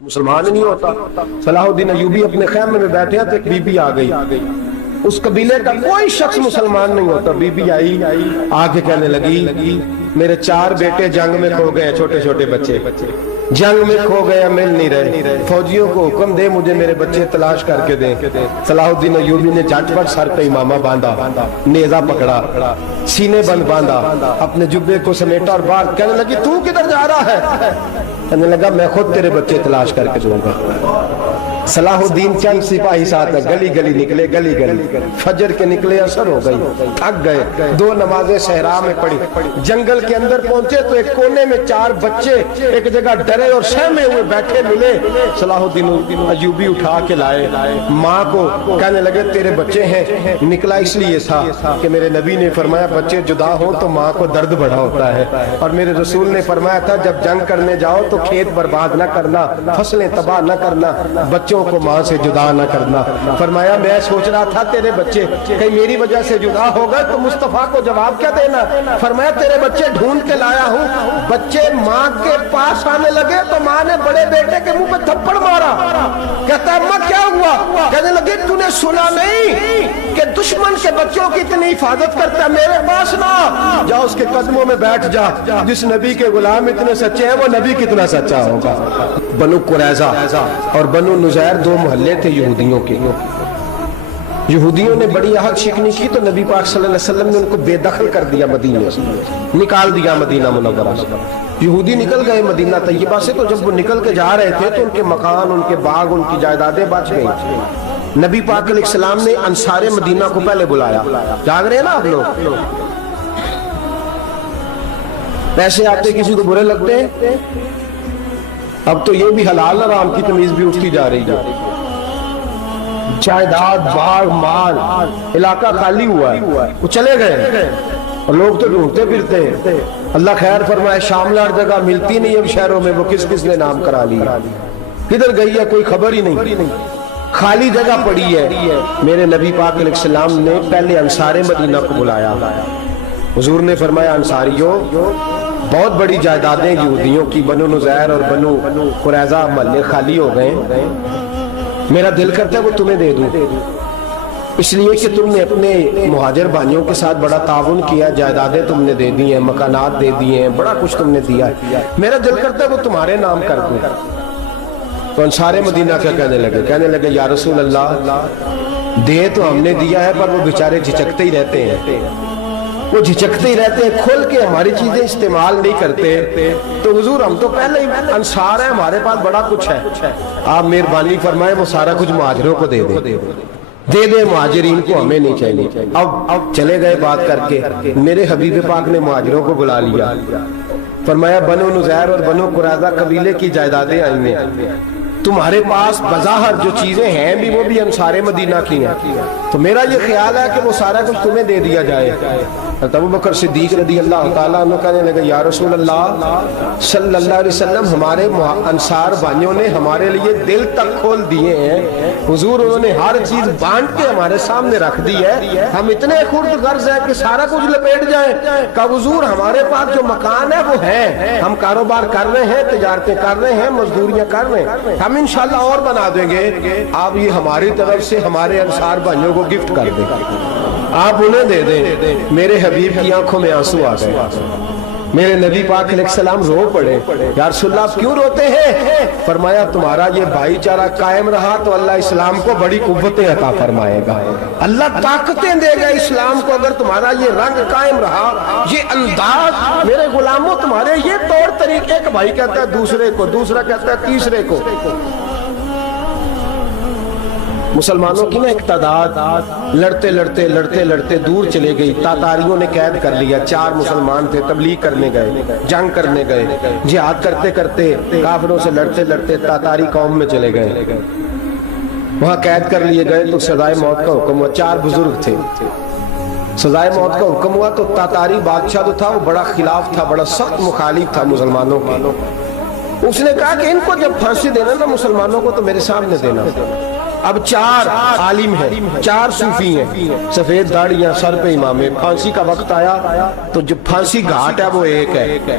مسلمان ہی نہیں ہوتا. صلاح الدین ایوبی اپنے خیمے میں بیٹھے ہیں تو ایک بی بی آ گئی. اس قبیلے کا کوئی شخص مسلمان نہیں ہوتا. بی بی آئی آ کے کہنے لگی میرے 4 بیٹے جنگ میں کھو گئے, چھوٹے چھوٹے بچے جنگ میں کھو گئے, مل نہیں رہے. فوجیوں کو حکم دے مجھے میرے بچے تلاش کر کے دیں. صلاح الدین ایوبی نے جھٹ پٹ سر پہ امامہ باندھا, نیزہ پکڑا, سینے بند باندھا, اپنے جبے کو سمیٹا اور باہر کہنے لگی تو کدھر جا رہا ہے؟ کہنے لگا میں خود تیرے بچے تلاش کر کے دوں گا. صلاح الدین چند سپاہی ساتھ گلی گلی نکلے, گلی گلی فجر کے نکلے, اثر ہو گئی, تھک گئے. 2 نمازیں صحرا میں پڑھی. جنگل کے اندر پہنچے تو ایک کونے میں 4 بچے ایک جگہ ڈرے اور سہمے ہوئے بیٹھے ملے. صلاح الدین ایوبی اٹھا کے لائے, ماں کو کہنے لگے تیرے بچے ہیں. نکلا اس لیے تھا کہ میرے نبی نے فرمایا بچے جدا ہوں تو ماں کو درد بڑا ہوتا ہے, اور میرے رسول نے فرمایا تھا جب جنگ کرنے جاؤ تو کھیت برباد نہ کرنا, فصلیں تباہ نہ کرنا, بچوں کو ماں سے جدا نہ کرنا. فرمایا میں سوچ رہا تھا تیرے بچے کہیں میری وجہ سے جدا ہو گئے تو مصطفیٰ کو جواب کیا دینا. فرمایا تیرے بچے ڈھونڈ کے لایا ہوں. بچے ماں کے پاس آنے لگے تو ماں نے بڑے بیٹے کے منہ پہ تھپڑ مارا. کہتا ہے اماں کیا ہوا؟ کہنے لگے تو نے سنا نہیں کہ دشمن کے بچوں کی اتنی حفاظت کرتا ہے, میرے پاس نہ جا, اس کے قدموں میں بیٹھ جا. جس نبی کے غلام اتنے سچے ہیں وہ نبی کتنا سچا ہوگا. بنو قریظہ اور بنو نذیر 2 محلے تھے یہودیوں کے. یہودیوں نے بڑی عہد شکنی کی تو نبی پاک صلی اللہ علیہ وسلم نے ان کو بے دخل کر دیا, مدینے سے نکال دیا, مدینہ منورہ سے. یہودی نکل گئے مدینہ طیبہ سے, تو جب وہ نکل کے جا رہے تھے تو ان کے مکان, ان کے باغ, ان کی جائیدادیں بچ گئی. نبی پاک علیہ السلام نے انصار مدینہ کو پہلے بلایا. جاگ رہے ہیں نا آپ لوگ؟ پیسے آتے کسی کو برے لگتے ہیں, اب تو یہ بھی حلال حرام کی تمیز بھی اٹھتی جا رہی ہے. جائیداد, باغ, مال, علاقہ خالی ہوا ہے, وہ چلے گئے اور لوگ تو ڈھونڈتے پھرتے ہیں. اللہ خیر فرمائے, شاملہ جگہ ملتی نہیں اب شہروں میں, وہ کس کس نے نام کرا لیا, کدھر گئی ہے کوئی خبر ہی نہیں, خالی جگہ پڑی ہے. میرے نبی پاک علیہ السلام نے پہلے انصار مدینہ کو بلایا. حضور نے فرمایا انصاریوں بہت بڑی جائیدادیں یہودیوں کی, بنو نذیر اور بنو قریظہ محلے خالی ہو گئے, میرا دل کرتا ہے وہ تمہیں دے دوں, اس لیے کہ تم نے اپنے مہاجر بھائیوں کے ساتھ بڑا تعاون کیا, جائیدادیں تم نے دے دی ہیں, مکانات دے دیے ہیں, بڑا کچھ تم نے دیا ہے, میرا دل کرتا ہے وہ تمہارے نام کر دوں. تو انصار مدینہ کیا کہنے لگے یا رسول اللہ دے تو ہم نے دیا ہے پر وہ بیچارے جھچکتے ہی رہتے ہیں, وہ جھچکتے ہی رہتے ہیں, کھول کے ہماری چیزیں استعمال نہیں کرتے. تو حضور ہم تو پہلے ہی انصار ہیں, ہمارے پاس بڑا کچھ ہے, آپ مہربانی فرمائیں وہ سارا کچھ مہاجروں کو دے دے, مہاجرین کو ہمیں نہیں چاہیے. اب چلے گئے بات کر کے, میرے حبیب پاک نے مہاجروں کو بلا لیا. فرمایا بنو نذیر اور بنو قریظہ قبیلے کی جائیدادیں آئی ہیں, تمہارے پاس بظاہر جو چیزیں ہیں بھی وہ بھی انصار مدینہ کی ہیں, تو میرا یہ خیال ہے کہ وہ سارا کچھ تمہیں دے دیا جائے. ابو بکر صدیق رضی اللہ تعالیٰ عنہ کہنے لگے یا رسول اللہ صلی اللہ علیہ وسلم ہمارے انصار بھائیوں نے ہمارے لیے دل تک کھول دیے ہیں, حضور انہوں نے ہر چیز بانٹ کے ہمارے سامنے رکھ دی ہے, ہم اتنے خرد غرض ہیں کہ سارا کچھ لپیٹ جائیں. کہ حضور ہمارے پاس جو مکان ہے وہ ہے, ہم کاروبار کر رہے ہیں, تجارتیں کر رہے ہیں, مزدوریاں کر رہے ہیں, ہم انشاءاللہ اور بنا دیں گے, آپ یہ ہماری طرف سے ہمارے انصار بھائیوں کو گفٹ کر دیں, آپ انہیں دے دیں. میرے حبیب کی آنکھوں میں آنسو آ گئے, میرے نبی پاک علیہ السلام رو پڑے. یا رسول اللہ آپ کیوں روتے ہیں؟ فرمایا تمہارا یہ بھائی چارہ قائم رہا تو اللہ اسلام کو بڑی قوتیں عطا فرمائے گا, اللہ طاقتیں دے گا اسلام کو, اگر تمہارا یہ رنگ قائم رہا, یہ انداز. میرے غلاموں تمہارے یہ طور طریقے, ایک بھائی کہتا ہے دوسرے کو, دوسرا کہتا ہے تیسرے کو. مسلمانوں کی نا ایک تعداد لڑتے دور چلے گئی. تاتاریوں نے قید کر لیا, 4 مسلمان تھے, تبلیغ کرنے گئے, جنگ کرنے گئے, جہاد کرتے کرتے کافروں سے لڑتے تاتاری قوم میں چلے گئے, وہاں قید کر لیے گئے. تو سزائے موت کا حکم ہوا, 4 بزرگ تھے, سزائے موت کا حکم ہوا. تو تاتاری بادشاہ جو تھا وہ بڑا خلاف تھا, بڑا سخت مخالف تھا مسلمانوں کا. اس نے کہا کہ ان کو جب پھانسی دینا نا مسلمانوں کو تو میرے سامنے دینا. اب 4 عالم ہیں, 4 صوفی ہیں, سفید داڑیاں, سر پہ امامے. پھانسی کا وقت آیا تو جو پھانسی گھاٹ ہے وہ ایک ہے,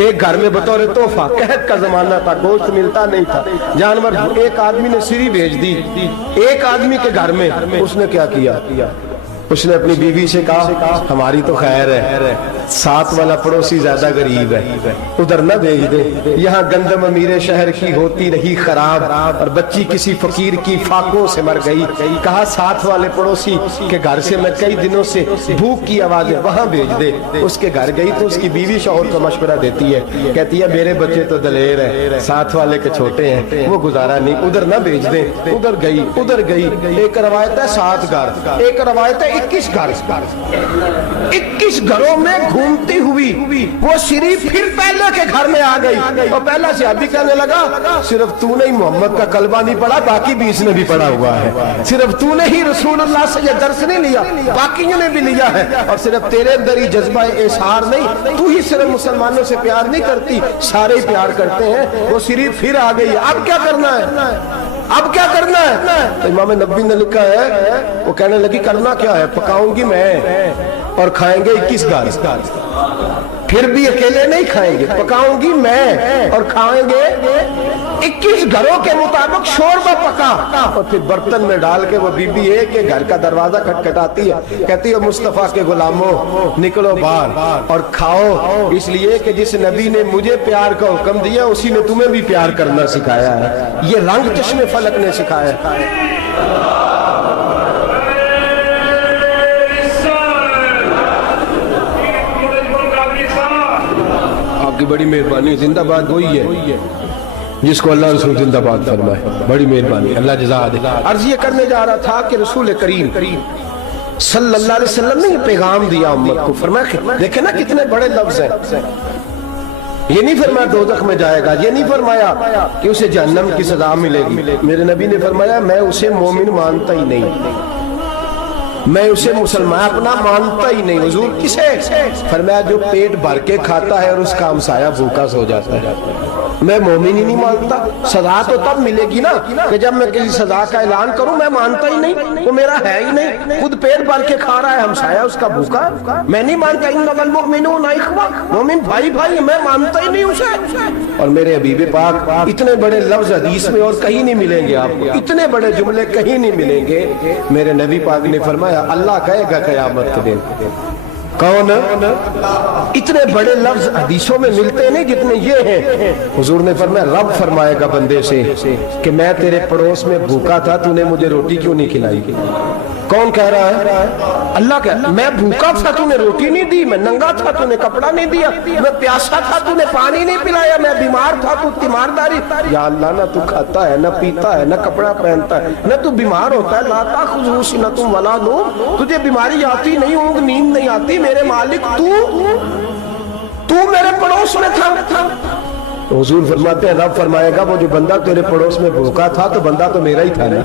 ایک گھر میں بطور تحفہ، قحط کا زمانہ تھا، گوشت ملتا نہیں تھا، جانور، ایک آدمی نے سری بھیج دی ایک آدمی کے گھر میں۔ اس نے کیا کیا؟ اس نے اپنی بیوی سے کہا ہماری تو خیر ہے، ساتھ والا پڑوسی زیادہ غریب ہے، ادھر نہ بھیج دے، یہاں گندم امیر شہر کی ہوتی رہی خراب اور بچی کسی فقیر کی فاقوں سے مر گئی، کہا ساتھ والے پڑوسی کے گھر سے میں کئی دنوں سے بھوک کی آوازیں، وہاں بھیج دے۔ اس کے گھر گئی تو اس کی بیوی شوہر کو مشورہ دیتی ہے، کہتی ہے میرے بچے تو دلیر ہیں، ساتھ والے کے چھوٹے ہیں، وہ گزارا نہیں، ادھر نہ بھیج دیں۔ ادھر گئی، ایک روایت ہے 7 گھر، ایک روایت ہے 21 گھر، 21 گھروں میں گھومتی ہوئی وہ سری پھر پہلے کے گھر میں آ گئی، اور پہلا صحابی کہنے لگا صرف تو نے ہی محمد کا کلمہ نہیں پڑھا، باقی بھی اس نے بھی پڑھا ہوا ہے، صرف تو نے ہی رسول اللہ سے یہ درس نہیں لیا، باقیوں نے بھی لیا ہے، اور صرف تیرے اندر ہی جذبہ اظہار نہیں، تو ہی صرف مسلمانوں سے پیار نہیں کرتی، سارے ہی پیار کرتے ہیں۔ وہ سری پھر آ گئی، اب کیا کرنا ہے؟ اب کیا کرنا ہے؟ امام نبوی نے لکھا ہے، وہ کہنے لگی کرنا کیا ہے؟ پکاؤں گی میں اور کھائیں گے 21 گھر، پھر بھی اکیلے نہیں کھائیں گے، پکاؤں گی میں اور کھائیں گے 21 گھروں کے مطابق شوربہ پکا، اور پھر برتن میں ڈال کے وہ بی بی ایک کے گھر کا دروازہ کھٹکھٹاتی ہے، کہتی ہے مصطفیٰ کے غلاموں نکلو باہر اور کھاؤ، اس لیے کہ جس نبی نے مجھے پیار کا حکم دیا اسی نے تمہیں بھی پیار کرنا سکھایا ہے، یہ رنگ چشم فلک نے سکھایا ہے۔ کی بڑی مہربانی، زندہ باد وہی ہے جس کو اللہ رسول زندہ باد فرمائے، بڑی مہربانی، اللہ جزا دے۔ عرض یہ کرنے جا رہا تھا کہ رسول کریم صلی اللہ علیہ وسلم نے یہ پیغام دیا امت کو، فرمایا دیکھیں نا کتنے بڑے لفظ ہیں، یہ نہیں فرمایا دوزخ میں جائے گا، یہ نہیں فرمایا کہ اسے جہنم کی سزا ملے گی، میرے نبی نے فرمایا میں اسے مومن مانتا ہی نہیں، میں اسے مسلمان اپنا مانتا ہی نہیں۔ حضور کسے؟ فرمایا جو پیٹ بھر کے کھاتا ہے اور اس کا ہمسایہ بھوکا سو جاتا ہے، میں مومن ہی نہیں مانتا۔ سزا تو تب ملے گی نا کہ جب میں کسی سزا کا اعلان کروں، میں مانتا ہی نہیں، وہ میرا ہے ہی نہیں، خود پیٹ بھر کے کھا رہا ہے، ہمسایہ اس کا بھوکا، میں نہیں مانتا۔ انما المؤمنون اخوہ، مومن بھائی بھائی، میں مانتا ہی نہیں اسے۔ اور میرے حبیب پاک اتنے بڑے لفظ حدیث میں اور کہیں نہیں ملیں گے آپ کو، اتنے بڑے جملے کہیں نہیں ملیں گے۔ میرے نبی پاک نے فرمایا اللہ کہے گا قیامت کے دن، کون؟ اتنے بڑے لفظ حدیثوں میں ملتے نہیں جتنے یہ ہیں۔ حضور نے فرمایا رب فرمائے گا بندے سے کہ میں تیرے پڑوس میں بھوکا تھا، تو نے مجھے روٹی کیوں نہیں کھلائی؟ کون کہہ رہا ہے؟ اللہ کہہ، میں بھوکا تھا تو نے روٹی نہیں دی، میں ننگا تھا تو نے کپڑا نہیں دیا، میں پیاسا تھا تو نے پانی نہیں پلایا، میں بیمار تھا تو تیمارداری۔ یا اللہ نہ تو کھاتا ہے، نہ پیتا ہے، نہ کپڑا پہنتا ہے، نہ تو بیمار ہوتا ہے، لا تاخذہ سنۃ ولا نوم، تجھے بیماری آتی نہیں، اونگ نیند نہیں آتی، میرے مالک تو میرے پڑوس میں تھا۔ حضور فرماتے ہیں رب فرمائے گا وہ جو بندہ تیرے پڑوس میں بھوکا تھا تو بندہ تو میرا ہی تھا نا،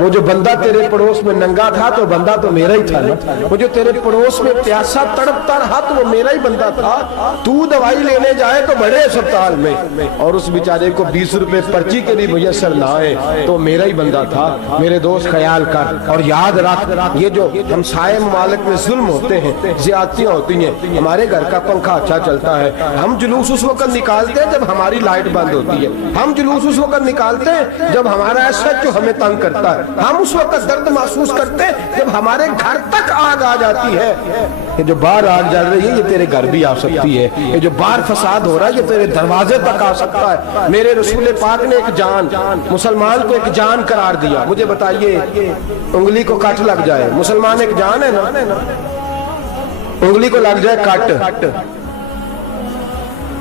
وہ جو بندہ تیرے پڑوس میں ننگا تھا تو بندہ تو میرا ہی تھا نا، وہ جو تیرے پڑوس میں پیاسا تڑپتا رہا تو وہ میرا ہی بندہ تھا۔ تو دوائی لینے جائے تو بڑے اسپتال میں اور اس بیچارے کو 20 روپے پرچی کے لیے میسر نہ آئے تو میرا ہی بندہ تھا۔ میرے دوست خیال کر اور یاد رکھ، یہ جو ہمسائے ممالک میں ظلم ہوتے ہیں، زیادتیاں ہوتی ہیں، ہمارے گھر کا پنکھا اچھا چلتا ہے، ہم جلوس اس وقت نکالتے ہیں جب ہماری لائٹ بند ہوتی ہے، ہم جلوس اس وقت نکالتے ہیں جب ہمارا ایس ایچ او ہمیں تنگ کرتا ہے، ہم اس وقت درد محسوس کرتے ہیں جب ہمارے گھر تک آگ آ جاتی ہے۔ یہ جو باہر آگ جل رہی ہے یہ تیرے گھر بھی آ سکتی ہے، یہ جو باہر فساد ہو رہا ہے یہ تیرے دروازے تک آ سکتا ہے۔ میرے رسول پاک نے ایک جان، مسلمان کو ایک جان قرار دیا۔ مجھے بتائیے انگلی کو کٹ لگ جائے، مسلمان ایک جان ہے نا، انگلی کو لگ جائے کٹ،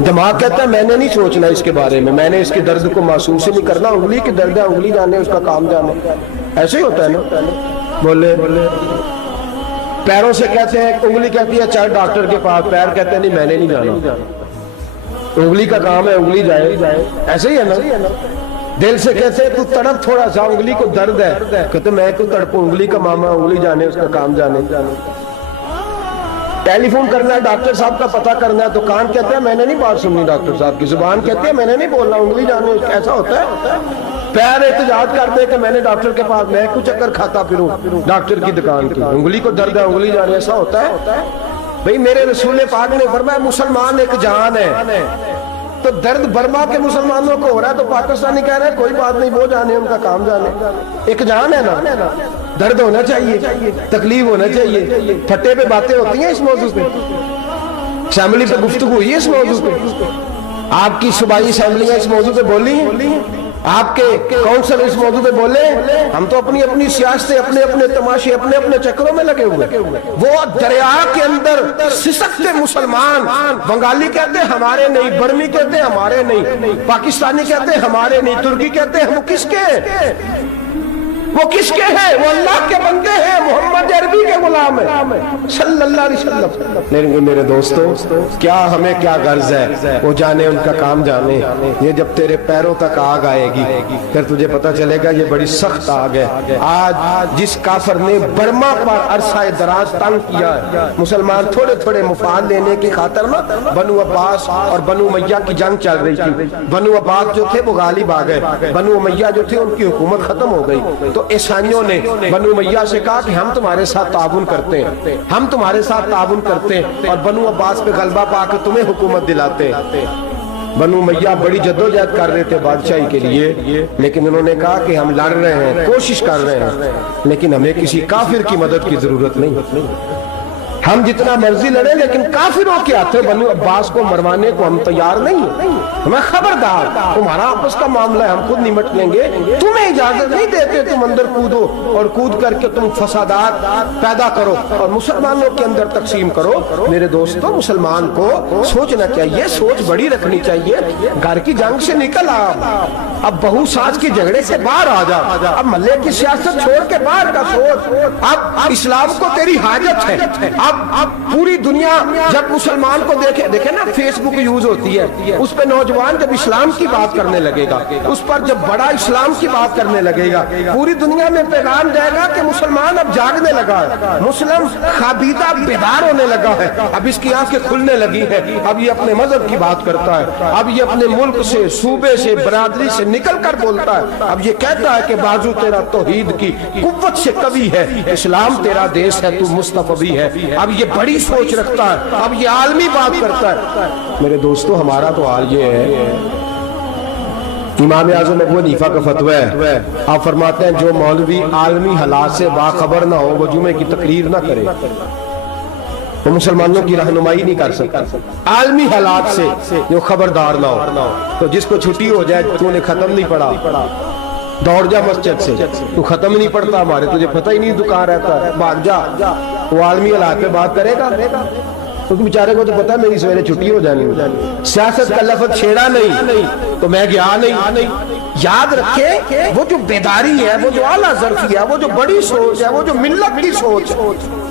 دماغ کہتا ہے میں نے نہیں سوچنا اس کے بارے میں نے اس کے درد کو محسوس ہی نہیں کرنا، انگلی کی درد ہے، انگلی جانے اس کا کام جانے، ایسے ہی ہوتا ہے نا۔ بولے پیروں سے کہتے ہیں، انگلی کہتی ہے چل ڈاکٹر کے پاس، پیر کہتے ہیں نہیں میں نے نہیں جانا، انگلی کا کام ہے انگلی جائے، ایسے ہی ہے نا۔ دل سے کہتے ہیں تو تڑپ تھوڑا سا، انگلی کو درد ہے، کہتے میں کو تڑپوں، انگلی کا ماما، انگلی جانے اس کا کام جانے۔ ٹیلی فون کرنا ہے ڈاکٹر صاحب کا پتہ کرنا ہے تو کان کہتے ہیں میں نے نہیں بات سننی ڈاکٹر صاحب کی، زبان کہتے ہیں میں نے نہیں بولنا، انگلی جانے ایسا ہوتا ہے۔ پیر احتجاج کرتے کہ میں نے ڈاکٹر کے پاس، میں کچھ چکر کھاتا پھروں ڈاکٹر کی دکان کی، انگلی کو درد ہے انگلی جانے، ایسا ہوتا ہے۔ بھئی میرے رسول پاک نے فرمایا مسلمان ایک جان ہے، تو درد برما کے مسلمانوں کو ہو رہا ہے تو پاکستانی کہہ رہے ہیں کوئی بات نہیں، وہ جانے ان کا کام جانے، ایک جان ہے نا، درد ہونا چاہیے، تکلیف ہونا چاہیے، پھٹے پہ باتیں ہوتی ہیں اس موضوع پہ، اسمبلی پہ گفتگو ہوئی ہے اس موضوع پہ، آپ کی صوبائی اسمبلیاں اس موضوع پہ بولی ہیں، آپ کے کونسل اس موضوع پہ بولے، ہم تو اپنی اپنی سیاستیں، اپنے اپنے تماشے، اپنے اپنے چکروں میں لگے ہوئے، وہ دریا کے اندر سسکتے مسلمان، بنگالی کہتے ہیں ہمارے نہیں، برمی کہتے ہیں ہمارے نہیں، پاکستانی کہتے ہیں ہمارے نہیں، ترکی کہتے ہیں ہم کس کے ہیں؟ وہ کس کے ہیں؟ وہ اللہ کے بندے ہیں، محمد عربی کے غلام ہیں صلی اللہ علیہ وسلم۔ لیکن میرے دوستو کیا ہمیں کیا غرض ہے، وہ جانے ان کا کام جانے، یہ جب تیرے پیروں تک آگ آئے گی پھر تجھے پتہ چلے گا یہ بڑی سخت آگ ہے۔ آج جس کافر نے برما پر عرصہ دراز تنگ کیا ہے، مسلمان تھوڑے تھوڑے مفاد لینے کی خاطر نا، بنو عباس اور بنو امیہ کی جنگ چل رہی تھی، بنو عباس جو تھے وہ غالب آ گئے، بنو امیہ جو تھے ان کی حکومت ختم ہو گئی، تو عیسائیوں نے بنو امیہ سے کہا کہ ہم تمہارے ساتھ تعاون کرتے ہیں، ہم تمہارے ساتھ تعاون کرتے ہیں اور بنو عباس پہ غلبہ پا کے تمہیں حکومت دلاتے ہیں۔ بنو امیہ بڑی جدوجہد کر رہے تھے بادشاہی کے لیے، لیکن انہوں نے کہا کہ ہم لڑ رہے ہیں، کوشش کر رہے ہیں، لیکن ہمیں کسی کافر کی مدد کی ضرورت نہیں، ہم جتنا مرضی لڑیں لیکن کافروں کے ہاتھوں بنو عباس کو مروانے کو ہم تیار نہیں ہیں، ہمیں خبردار، تمہارا آپس کا معاملہ ہے، ہم خود نمٹ لیں گے، تمہیں اجازت نہیں دیتے تم اندر کودو اور کود کر کے تم فسادات پیدا کرو اور مسلمانوں کے اندر تقسیم کرو۔ میرے دوستو مسلمان کو سوچنا چاہیے، سوچ بڑی رکھنی چاہیے، گھر کی جنگ سے نکل آ، اب بہو ساز کے جھگڑے سے باہر آ جا، اب محلے کی سیاست چھوڑ کے باہر کا سوچ، اب اسلام کو تیری حاجت ہے، اب پوری دنیا جب مسلمان کو دیکھے نا، فیس بک یوز ہوتی ہے، اس پہ نوجوان جب اسلام کی بات کرنے لگے گا، اس پر جب بڑا اسلام کی بات کرنے لگے گا، پوری دنیا میں پیغام جائے گا کہ مسلمان اب جاگنے لگا ہے، مسلم خوابیدہ بیدار ہونے لگا ہے، اب اس کی آنکھیں کھلنے لگی ہے، اب یہ اپنے مذہب کی بات کرتا ہے، اب یہ اپنے ملک سے، صوبے سے، برادری سے نکل کر بولتا ہے، اب یہ کہتا ہے کہ بازو تیرا توحید کی قوت سے قوی ہے، اسلام تیرا دیس ہے، تو مصطفی ہے، اب یہ بڑی سوچ رکھتا ہے، اب یہ عالمی بات کرتا ہے۔ میرے دوستو ہمارا تو حال یہ ہے، امام اعظم ابو حنیفہ کا فتویٰ ہے، آپ فرماتے ہیں جو مولوی عالمی حالات سے باخبر نہ ہو وہ جمعے کی تقریر نہ کرے، وہ مسلمانوں کی رہنمائی نہیں کر سکتا، عالمی حالات سے جو خبردار نہ ہو، تو جس کو چھٹی ہو جائے تو نے ختم نہیں پڑھا، دوڑ جا مسجد سے، تو ختم نہیں پڑھتا ہمارے، تجھے پتہ ہی نہیں دکان رہتا ہے، بھاگ جا، وہ عالمی حالات پہ بات کرے گا، کیونکہ بیچارے کو تو پتا ہے میری سویرے چھٹی ہو جانی، سیاست کا لفظ چھیڑا نہیں تو میں گیا نہیں۔ یاد رکھے وہ جو بیداری ہے، وہ جو اعلیٰ ظرفی ہے، وہ جو بڑی سوچ ہے، وہ جو ملت کی سوچ ہے،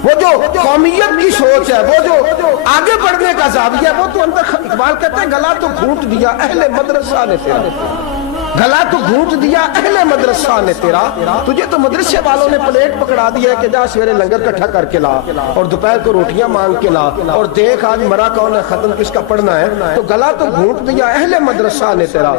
وہ جو قومیت کی سوچ ہے، وہ جو آگے بڑھنے کا زاویہ ہے، وہ تو اندر اقبال کہتے ہیں گلا تو گھونٹ دیا اہل مدرسہ نے تیرا، گلا تو گھونٹ دیا اہل مدرسہ نے تیرا، تجھے تو مدرسے والوں نے پلیٹ پکڑا دیا ہے کہ جا سویرے لنگر کٹھا کر کے لا اور دوپہر کو روٹیاں مانگ کے لا اور دیکھ آج مرا کون ہے، ختم کس کا پڑھنا ہے، تو گلا تو گھونٹ دیا اہل مدرسہ نے تیرا،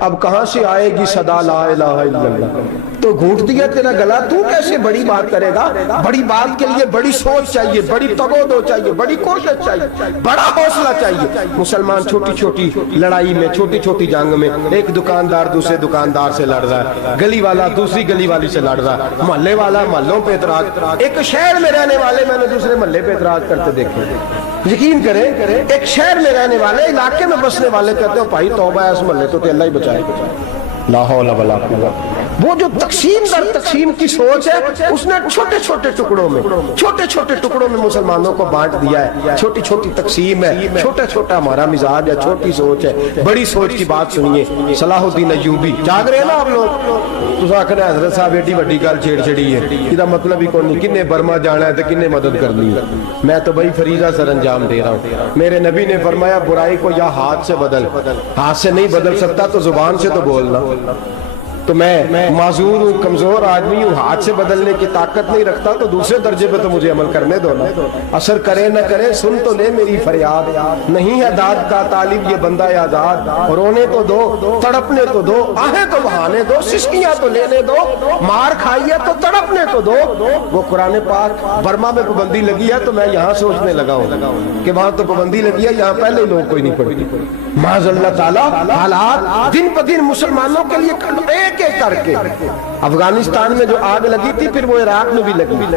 اب کہاں سے آئے گی صدا لا الہ الا اللہ، تو گھونٹ دیا تیرا گلا، تو کیسے بڑی بات کرے گا؟ بڑی بات کے لیے بڑی سوچ چاہیے، بڑی تگودو چاہیے، بڑی کوشش چاہیے، بڑا حوصلہ چاہیے۔ مسلمان چھوٹی چھوٹی لڑائی میں، چھوٹی چھوٹی جنگ میں، ایک دکاندار دوسرے دکاندار سے لڑ رہا ہے، گلی والا دوسری گلی والی سے لڑ رہا ہے، محلے والا محلوں پہ اعتراض، ایک شہر میں رہنے والے میں نے دوسرے محلے پہ اعتراض کرتے دیکھے، یقین کریں ایک شہر میں رہنے والے، علاقے میں بسنے والے کہتے ہیں بھائی توبہ ہے اس محلے تو اللہ ہی بچائے، لا حول ولا قوت۔ وہ جو تقسیم در تقسیم کی سوچ ہے، اس نے چھوٹے چھوٹے ٹکڑوں میں مسلمانوں کو بانٹ دیا ہے، چھوٹی چھوٹی تقسیم ہے، چھوٹا چھوٹا ہمارا مزاج ہے، چھوٹی سوچ ہے، بڑی سوچ کی بات سنیے۔ صلاح الدین ایوبی جاگ رہے ہیں نا آپ لوگ، تو آخر حضرت صاحب ایڈی بڑی گل چھیڑ چھڑی ہے، یہ مطلب ہی کون نہیں، کنے برما جانا ہے تو کنے مدد کرنی ہے، میں تو بھائی فریضہ سر انجام دے رہا ہوں۔ میرے نبی نے فرمایا برائی کو یا ہاتھ سے بدل، ہاتھ سے نہیں بدل سکتا تو زبان سے تو بولنا، تو میں معذور ہوں, کمزور آدمی ہوں, ہاتھ سے بدلنے کی طاقت نہیں رکھتا, تو دوسرے درجے پہ تو مجھے عمل کرنے دو نا. اثر کرے نہ کرے سن تو لے میری فریاد, نہیں ہے داد کا طالب یہ بندہ آزاد, رونے تو دو تڑپنے تو دو, آہیں تو بہانے دو, سسکیاں تو لینے دو, مار کھائیے تو تڑپنے تو دو. وہ قرآن پاک برما میں پابندی لگی ہے تو میں یہاں سوچنے لگا ہوں کہ وہاں تو پابندی لگی ہے, یہاں پہلے لوگ کوئی نہیں پڑھتی. معاذ اللہ تعالیٰ حالات دن پہ دن مسلمانوں کے لیے ایک ایک کر کے. افغانستان میں جو آگ لگی تھی پھر وہ عراق میں بھی لگی,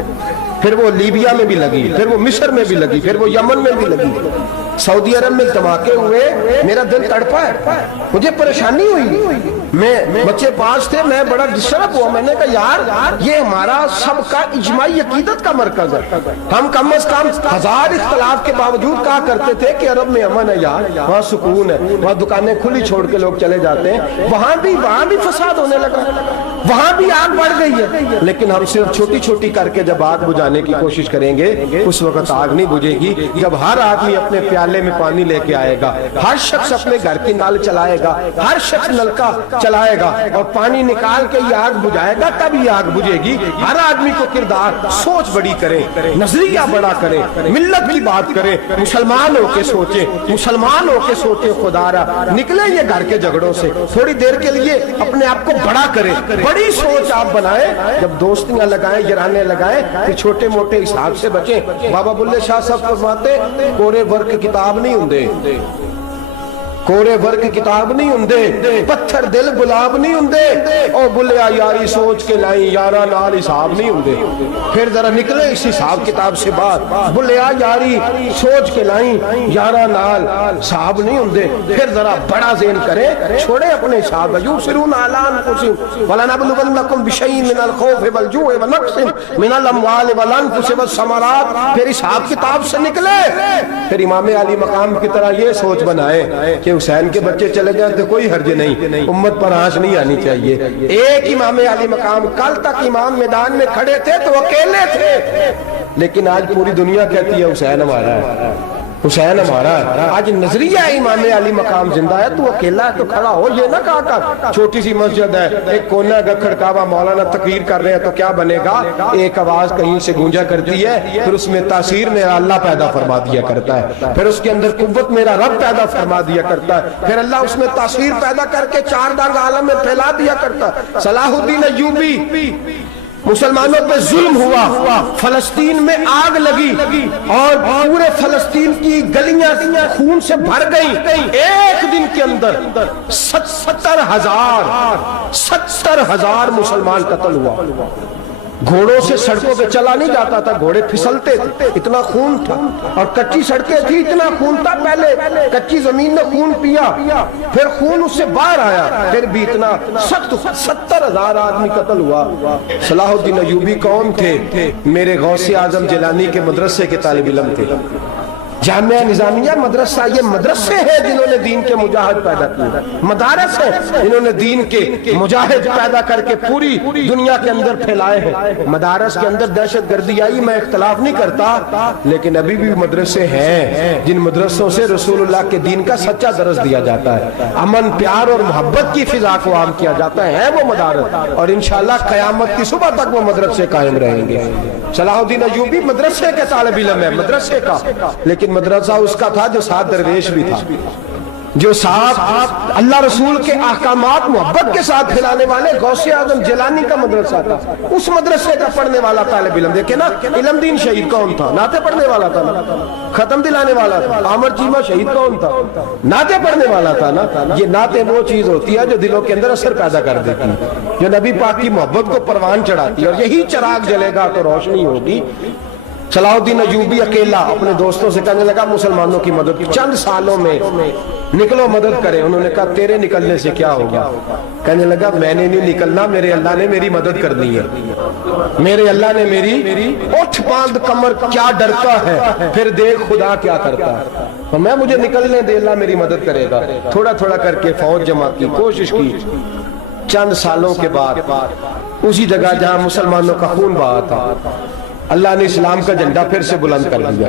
پھر وہ لیبیا میں بھی لگی, پھر وہ مصر میں بھی لگی, پھر وہ یمن میں بھی لگی, سعودی عرب میں دھماکے ہوئے, میرا دل تڑپا ہے, مجھے پریشانی ہوئی. میں بچے 5 تھے, میں بڑا ڈسٹرب ہوا, میں نے کہا یار یہ ہمارا سب کا اجماعی عقیدت کا مرکز ہے, ہم کم از کم 1000 اختلاف کے باوجود کہا کرتے تھے کہ عرب میں امن ہے یار, وہاں سکون ہے, وہاں دکانیں کھلی چھوڑ کے لوگ چلے جاتے ہیں, وہاں بھی فساد ہونے لگا, وہاں بھی آگ بڑھ گئی ہے. لیکن ہم صرف چھوٹی چھوٹی کر کے جب آگ بجھانے کی کوشش کریں گے اس وقت آگ نہیں بجھے گی جب ہر آدمی اپنے پیالے میں پانی لے کے آئے گا, ہر شخص اپنے گھر کی نل چلائے گا, ہر شخص نلکا چلائے گا اور پانی نکال کے یہ آگ بجھائے گا, تب یہ آگ بجھے گی. ہر آدمی کو کردار سوچ بڑی کرے, نظریہ بڑا کرے, ملت کی بات کرے, مسلمان ہو کے سوچے, مسلمان ہو کے سوچے, خدا را نکلے یہ گھر کے جھگڑوں سے, تھوڑی دیر کے لیے اپنے آپ کو بڑا کرے, بڑی سوچ آپ بنائیں. جب دوستیاں لگائیں, یرانے لگائیں, کہ چھوٹے موٹے حساب سے بچیں. بابا بلے شاہ صاحب فرماتے کورے ورک کتاب نہیں ہوندے, کورے ورک کتاب نہیں ہوندے, پتھر دل گلاب نہیں ہوندے, او بلیا یاری سوچ کے لائیں یارا نال حساب نہیں ہوندے. پھر ذرا نکلے اس حساب کتاب سے بات, بلیا یاری سوچ کے لائیں یارا نال حساب نہیں ہوندے. پھر ذرا بڑا ذہن کرے, چھوڑے اپنے حساب, یوسرون علی انفسہم ولنبلونکم بشیء من الخوف والجوع ونقص من الاموال والانفس والثمرات. پھر حساب کتاب سے نکلے, پھر امام علی مقام کی طرح یہ سوچ بنائے کہ حسین کے بچے چلے جائیں تو کوئی حرج نہیں, امت پر آنچ نہیں آنی چاہیے. ایک امام علی مقام, کل تک امام میدان میں کھڑے تھے تو اکیلے تھے, لیکن آج پوری دنیا کہتی ہے حسین ہمارا ہے, حسین ہمارا ہے. آج نظریہ امام علی مقام زندہ ہے, تو اکیلا ہے تو کھڑا ہو. یہ نہ کہا کر چھوٹی سی مسجد ہے, ایک کونا کا کھڑکاوا, مولانا تقریر کر رہے ہیں تو کیا بنے گا, ایک آواز کہیں سے گونجا کرتی ہے, پھر اس میں تاثیر میرا اللہ پیدا فرما دیا کرتا ہے, پھر اس کے اندر قوت میرا رب پیدا فرما دیا کرتا ہے, پھر اللہ اس میں تاثیر پیدا کر کے 4 دانگ عالم میں پھیلا دیا کرتا ہے. صلاح الدین ایوبی, مسلمانوں پہ ظلم ہوا, فلسطین میں آگ لگی اور پورے فلسطین کی گلیاں خون سے بھر گئی. ایک دن کے اندر 70,000 مسلمان قتل ہوا. گھوڑوں سے سڑکوں پہ چلا نہیں جاتا تھا, گھوڑے پھسلتے تھے, اتنا خون تھا, اور کچی سڑکیں تھی, اتنا خون تھا. پہلے کچی زمین نے خون پیا, پھر خون اس سے باہر آیا, پھر بھی اتنا سخت. 70,000 آدمی قتل ہوا. صلاح الدین ایوبی کون تھے؟ میرے غوث اعظم جیلانی کے مدرسے کے طالب علم تھے. جامعہ نظامیہ مدرسہ, یہ مدرسے ہیں جنہوں نے دین کے مجاہد پیدا کیے, مدارس ہیں جنہوں نے دین کے مجاہد پیدا کر کے پوری دنیا کے اندر پھیلائے ہیں. مدارس کے اندر دہشت گردی آئی, میں اختلاف نہیں کرتا, لیکن ابھی بھی مدرسے ہیں جن مدرسوں سے رسول اللہ کے دین کا سچا درس دیا جاتا ہے, امن پیار اور محبت کی فضا کو عام کیا جاتا ہے وہ مدارس, اور انشاءاللہ قیامت کی صبح تک وہ مدرسے قائم رہیں گے. صلاح الدین ایوبی مدرسے کے طالب علم ہے, مدرسے کا, لیکن مدرسہ اس کا تھا جو ساتھ درویش بھی تھا, جو ساتھ اللہ رسول کے احکامات محبت کے ساتھ پھیلانے والے. غوث اعظم جیلانی کا مدرسہ تھا, اس مدرسے کا پڑھنے والا طالب علم. دیکھیں نا, علم دین شہید کون تھا؟ نعتیں پڑھنے والا تھا نا, ختم دلانے والا تھا. عامر چیمہ شہید کون تھا؟ نعتیں پڑھنے والا تھا نا. یہ نعتیں وہ چیز ہوتی ہے جو دلوں کے اندر اثر پیدا کر دیتی ہے, جو نبی پاک کی محبت کو پروان چڑھاتی ہے, اور یہی چراغ جلے گا تو روشنی ہوگی. صلاح الدین ایوبی اکیلا اپنے دوستوں سے کہنے لگا مسلمانوں کی مدد, چند سالوں میں نکلو مدد کرے. انہوں نے کہا تیرے نکلنے سے کیا ہوگا؟ کہنے لگا میں نے نہیں نکلنا, میرے اللہ نے میری مدد کرنی ہے, میرے اللہ نے میری. اٹھ باندھ کمر کیا ڈرتا ہے, پھر دیکھ خدا کیا کرتا ہے. اور میں مجھے نکلنے دے, اللہ میری مدد کرے گا. تھوڑا تھوڑا کر کے فوج جمع کی, کوشش کی. چند سالوں کے بعد اسی جگہ جہاں مسلمانوں کا خون بہا تھا, اللہ نے اسلام کا جھنڈا پھر سے بلند کر دیا.